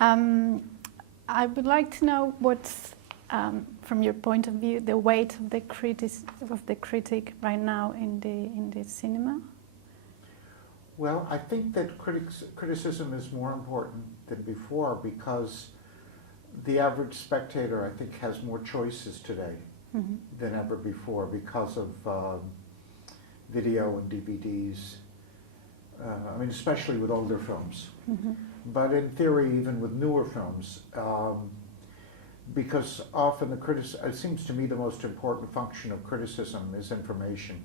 I would like to know what's, from your point of view, the weight of the critic right now in the cinema. Well, I think that criticism is more important than before because the average spectator, I think, has more choices today than ever before because of video and DVDs. I mean, especially with older films. But in theory, even with newer films, because often it seems to me the most important function of criticism is information.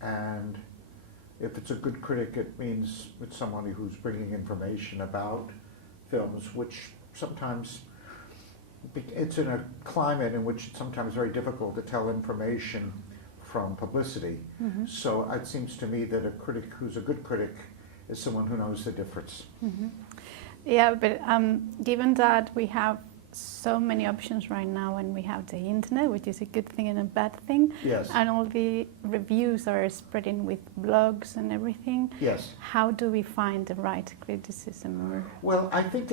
And if it's a good critic, it means it's somebody who's bringing information about films, which sometimes it's in a climate in which it's sometimes very difficult to tell information from publicity. So it seems to me that a critic who's a good critic is someone who knows the difference. Yeah, but given that we have so many options right now, and we have the internet, which is a good thing and a bad thing. Yes. And all the reviews are spreading with blogs and everything. Yes. How do we find the right criticism? Well, I think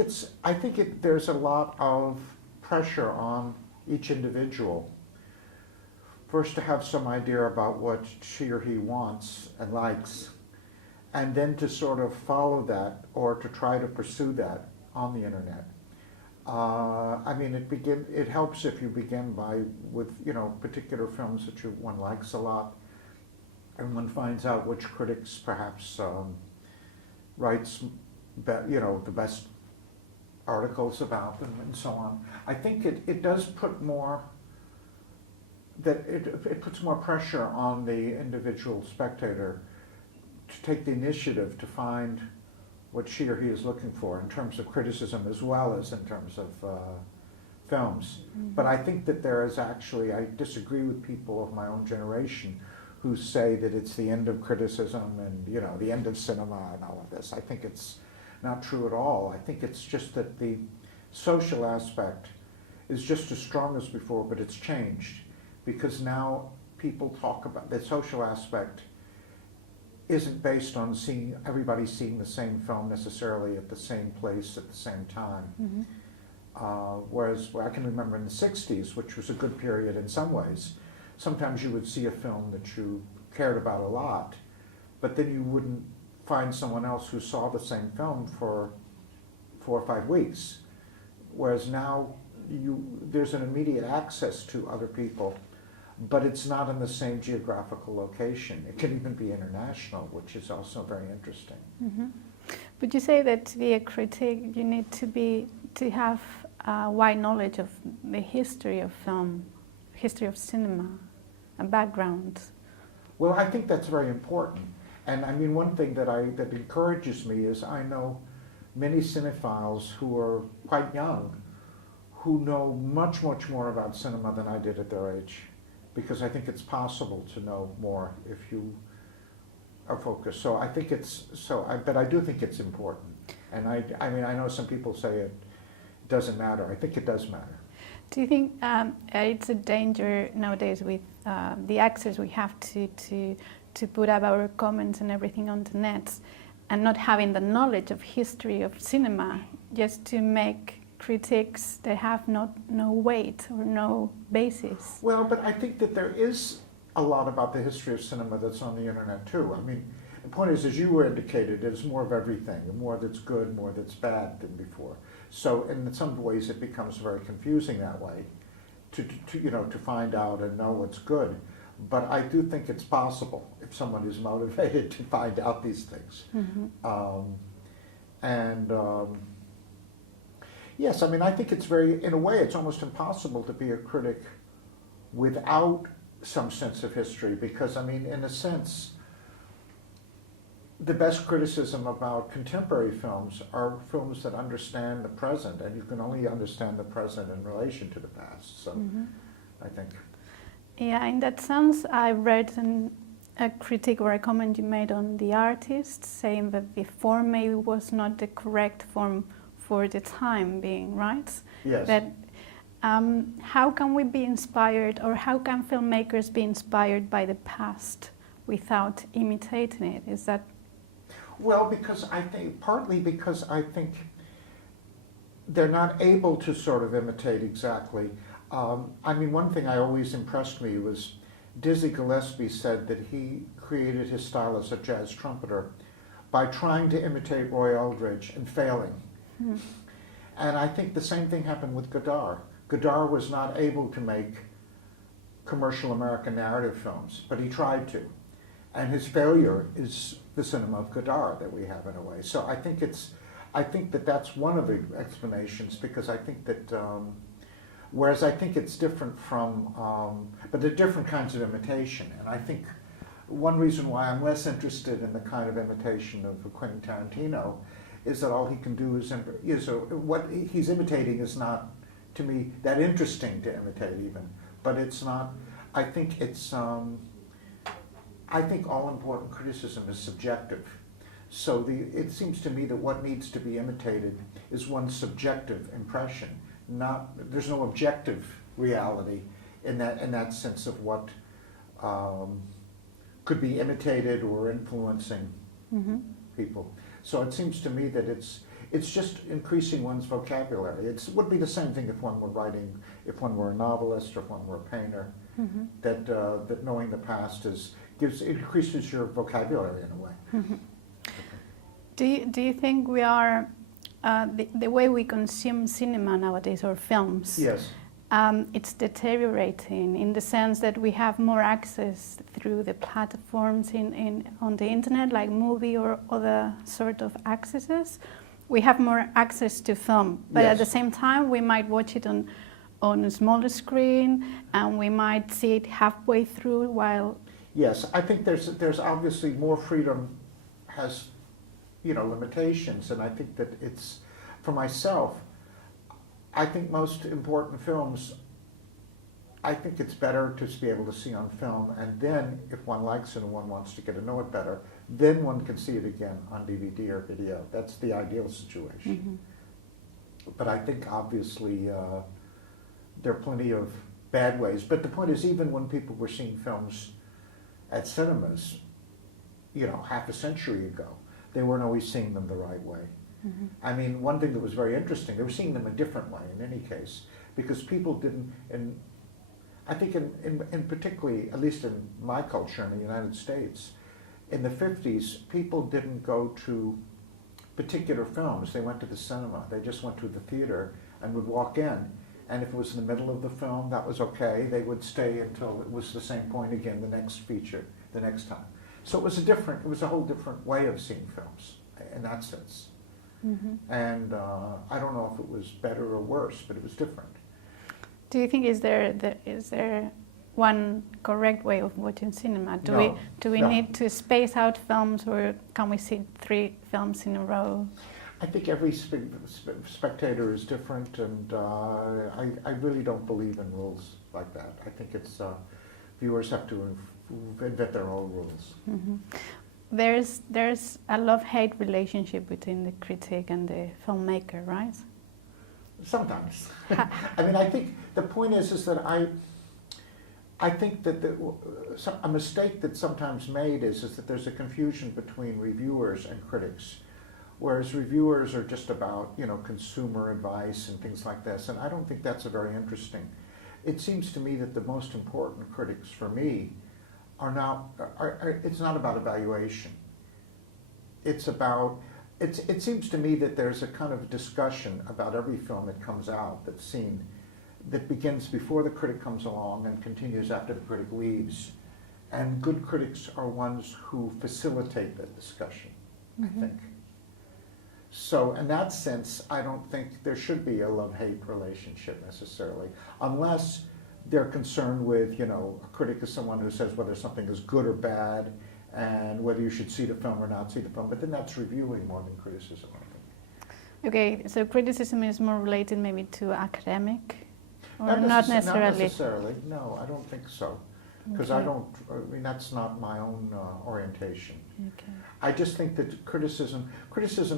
there's a lot of pressure on each individual. First, to have some idea about what she or he wants and likes, and then to sort of follow that or to try to pursue that on the internet. I mean, it helps if you begin with particular films that one likes a lot, and one finds out which critics perhaps writes the best articles about them and so on. I think it does put more it puts more pressure on the individual spectator to take the initiative to find what she or he is looking for in terms of criticism as well as in terms of films. But I think that there is actually, I disagree with people of my own generation who say that it's the end of criticism and the end of cinema and all of this. I think it's not true at all. I think it's just that the social aspect is just as strong as before, but it's changed because now people talk about the social aspect isn't based on everybody seeing the same film necessarily at the same place at the same time. Whereas I can remember in the 60s, which was a good period in some ways, sometimes you would see a film that you cared about a lot, but then you wouldn't find someone else who saw the same film for 4 or 5 weeks. Whereas now there's an immediate access to other people, but it's not in the same geographical location. It can even be international, which is also very interesting. Would you say that to be a critic, you need to have a wide knowledge of the history of film, history of cinema, a background? Well, I think that's very important. And I mean, one thing that encourages me is I know many cinephiles who are quite young who know much, much more about cinema than I did at their age. Because I think it's possible to know more if you are focused. So I think but I do think it's important. And I mean, I know some people say it doesn't matter. I think it does matter. Do you think it's a danger nowadays with the access we have to put up our comments and everything on the net, and not having the knowledge of history of cinema, just to make critiques that have no weight or no basis? Well, but I think that there is a lot about the history of cinema that's on the internet too. I mean, the point is, as you were indicated, it's more of everything, more that's good, more that's bad than before. So in some ways it becomes very confusing that way to find out and know what's good. But I do think it's possible if someone is motivated to find out these things. Yes, I mean, I think in a way, it's almost impossible to be a critic without some sense of history, because, I mean, in a sense, the best criticism about contemporary films are films that understand the present, and you can only understand the present in relation to the past, so I think. Yeah, in that sense, I read a critique or a comment you made on The Artist, saying that the form maybe was not the correct form for the time being, right? Yes. That how can we be inspired, or how can filmmakers be inspired by the past without imitating it? Is that? Well, partly because I think they're not able to sort of imitate exactly. I mean, one thing I always impressed me was Dizzy Gillespie said that he created his style as a jazz trumpeter by trying to imitate Roy Eldridge and failing. Mm. And I think the same thing happened with Godard. Godard was not able to make commercial American narrative films, but he tried to. And his failure is the cinema of Godard that we have in a way. So I think that that's one of the explanations, because I think that, whereas I think it's different from, but they're different kinds of imitation. And I think one reason why I'm less interested in the kind of imitation of Quentin Tarantino is that all he can do is what he's imitating is not, to me, that interesting to imitate even. But it's not, I think it's, I think all important criticism is subjective. So it seems to me that what needs to be imitated is one's subjective impression. There's no objective reality in that sense of what could be imitated or influencing people. So it seems to me that it's just increasing one's vocabulary. It would be the same thing if one were writing, if one were a novelist or if one were a painter. That knowing the past increases your vocabulary in a way. Do you think we are the way we consume cinema nowadays, or films? Yes. It's deteriorating in the sense that we have more access through the platforms on the internet, like movie or other sort of accesses. We have more access to film, but Yes. at the same time, we might watch it on a smaller screen, and we might see it halfway through while. Yes, I think there's obviously more freedom has, limitations, and I think that it's, for myself, I think most important films, I think it's better to be able to see on film, and then if one likes it and one wants to get to know it better, then one can see it again on DVD or video. That's the ideal situation. But I think obviously there are plenty of bad ways. But the point is, even when people were seeing films at cinemas, half a century ago, they weren't always seeing them the right way. I mean, one thing that was very interesting, they were seeing them a different way in any case, because people didn't, I think in particularly, at least in my culture in the United States, in the 50s, people didn't go to particular films. They went to the cinema. They just went to the theater and would walk in. And if it was in the middle of the film, that was okay. They would stay until it was the same point again, the next feature, the next time. So it was a whole different way of seeing films in that sense. And I don't know if it was better or worse, but it was different. Do you think is there one correct way of watching cinema? Do we need to space out films, or can we see 3 films in a row? I think every spectator is different, and I really don't believe in rules like that. I think it's viewers have to invent their own rules. There's a love-hate relationship between the critic and the filmmaker, right? Sometimes. I mean, I think the point is that I think that a mistake that's sometimes made is that there's a confusion between reviewers and critics, whereas reviewers are just about, consumer advice and things like this, and I don't think that's very interesting. It seems to me that the most important critics for me it's not about evaluation. It's about, it seems to me that there's a kind of discussion about every film that comes out that's seen, that begins before the critic comes along and continues after the critic leaves. And good critics are ones who facilitate that discussion, I think. So in that sense, I don't think there should be a love-hate relationship necessarily, unless they're concerned with, a critic is someone who says whether something is good or bad and whether you should see the film or not see the film, but then that's reviewing more than criticism, I think. Okay, so criticism is more related maybe to academic, or not necessarily? Not necessarily, no, I don't think so. Because that's not my own orientation. Okay. I just think that criticism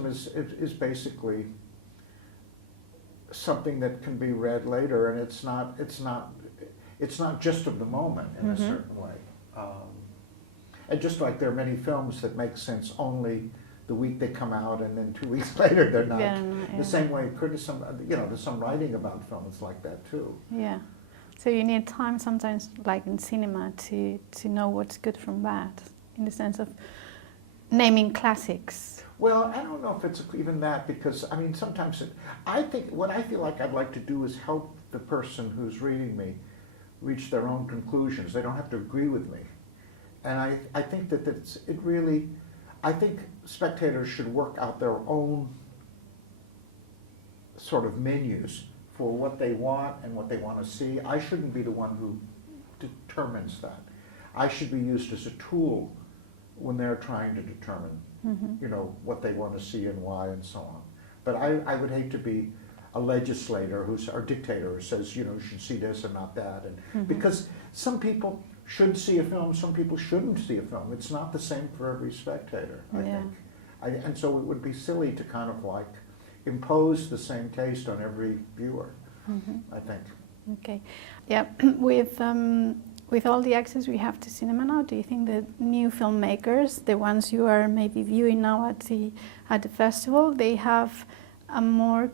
is basically something that can be read later, and it's not just of the moment in a certain way. And just like there are many films that make sense only the week they come out, and then 2 weeks later they're not. Yeah, no, yeah. The same way criticism, there's some writing about films like that too. Yeah. So you need time sometimes, like in cinema, to know what's good from bad, in the sense of naming classics. Well, I don't know if it's even that, because I mean sometimes I think what I feel like I'd like to do is help the person who's reading me reach their own conclusions. They don't have to agree with me, and I think that I think spectators should work out their own sort of menus for what they want and what they want to see. I shouldn't be the one who determines that. I should be used as a tool when they're trying to determine, what they want to see and why and so on. But I would hate to be a legislator or dictator who says, you should see this and not that. And because some people should see a film, some people shouldn't see a film. It's not the same for every spectator, I think. And so it would be silly to kind of like impose the same taste on every viewer, I think. Okay. Yeah. With all the access we have to cinema now, do you think that new filmmakers, the ones you are maybe viewing now at the festival, they have a more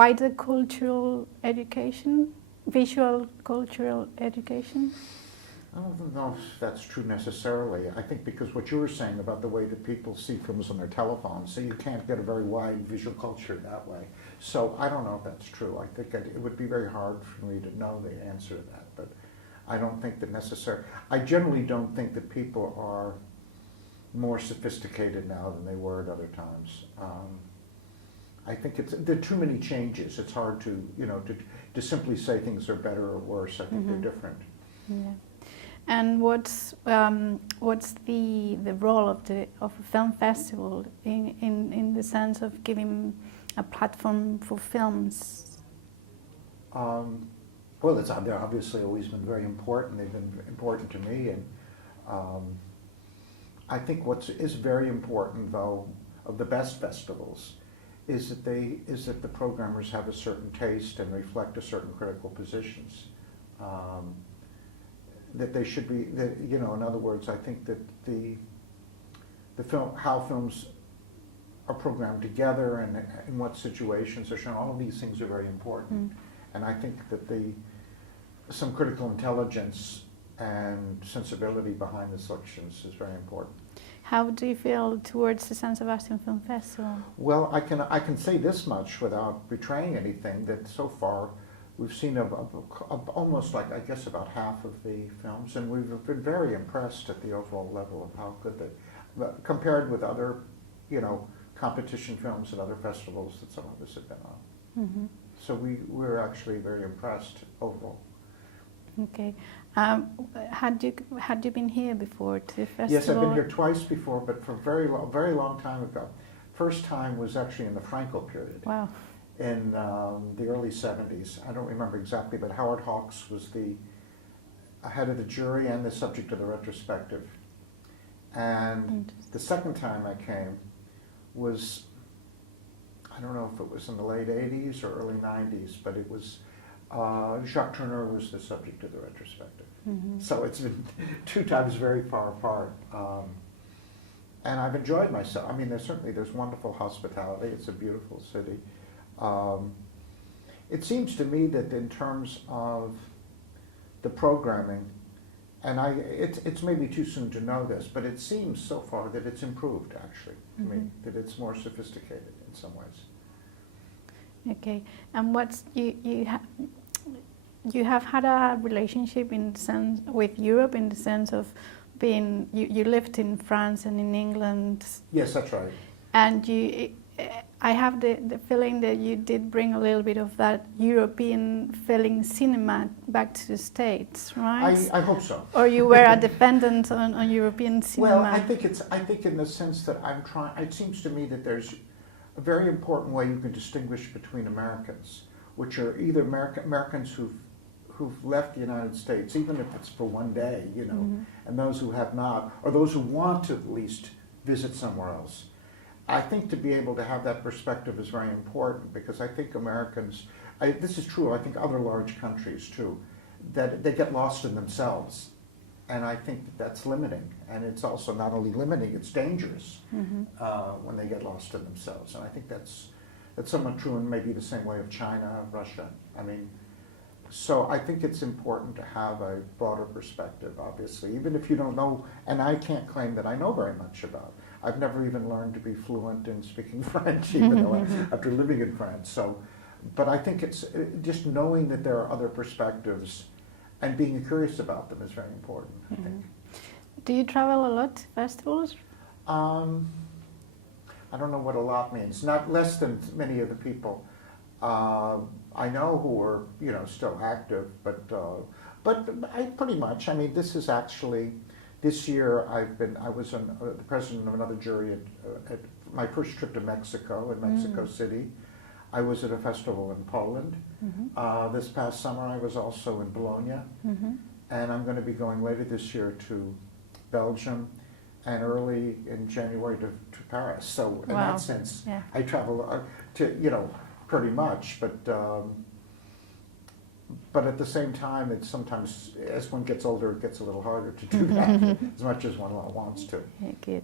wider cultural education, visual cultural education? I don't know if that's true necessarily. I think because what you were saying about the way that people see films on their telephones, so you can't get a very wide visual culture that way. So I don't know if that's true. I think it would be very hard for me to know the answer to that, but I don't think that necessarily. I generally don't think that people are more sophisticated now than they were at other times. I think there are too many changes. It's hard to to simply say things are better or worse. I think they're different. Yeah. And what's the role of a film festival in the sense of giving a platform for films? Well, they're obviously always been very important. They've been important to me, and I think what is very important, though, of the best festivals, is that the programmers have a certain taste and reflect a certain critical positions. That they should be, in other words, I think that the film, how films are programmed together and in what situations they're shown, all of these things are very important. And I think that some critical intelligence and sensibility behind the selections is very important. How do you feel towards the San Sebastian Film Festival? Well, I can say this much without betraying anything, that so far we've seen almost like, I guess, about half of the films, and we've been very impressed at the overall level of how good compared with other, competition films at other festivals that some of us have been on. So we're actually very impressed overall. Okay. Had you been here before to the festival? Yes, I've been here twice before, but for a very long time ago. First time was actually in the Franco period. Wow. In the early 70s. I don't remember exactly, but Howard Hawks was the head of the jury and the subject of the retrospective. And the second time I came was, I don't know if it was in the late 80s or early 90s, but it was, Jacques Tourneur was the subject of the retrospective. So it's been two times very far apart. And I've enjoyed myself. I mean, there's wonderful hospitality. It's a beautiful city. It seems to me that in terms of the programming, and it's maybe too soon to know this, but it seems so far that it's improved, actually, to me, that it's more sophisticated in some ways. Okay, and you have had a relationship with Europe in the sense of being, you lived in France and in England. Yes, that's right. And I have the feeling that you did bring a little bit of that European feeling cinema back to the States, right? I hope so. Or you were a dependent on European cinema? Well, I think in the sense that it seems to me that there's a very important way you can distinguish between Americans, which are either Americans who've left the United States, even if it's for one day, and those who have not, or those who want to at least visit somewhere else. I think to be able to have that perspective is very important, because I think Americans, this is true, I think other large countries too, that they get lost in themselves. And I think that that's limiting. And it's also not only limiting, it's dangerous when they get lost in themselves. And I think that's somewhat true in maybe the same way of China, Russia. I mean, so I think it's important to have a broader perspective, obviously, even if you don't know, and I can't claim that I know very much about. I've never even learned to be fluent in speaking French, even though after living in France. So, but I think it's just knowing that there are other perspectives and being curious about them is very important, I think. Do you travel a lot to festivals? I don't know what a lot means. Not less than many of the people I know who are, still active, but I pretty much. I mean, this is actually this year. I was the president of another jury at my first trip to Mexico in Mexico City. I was at a festival in Poland. This past summer, I was also in Bologna, and I'm going to be going later this year to Belgium, and early in January to Paris. So in that sense, I travel to pretty much, but at the same time, it's sometimes as one gets older, it gets a little harder to do that as much as one wants to. Yeah, good.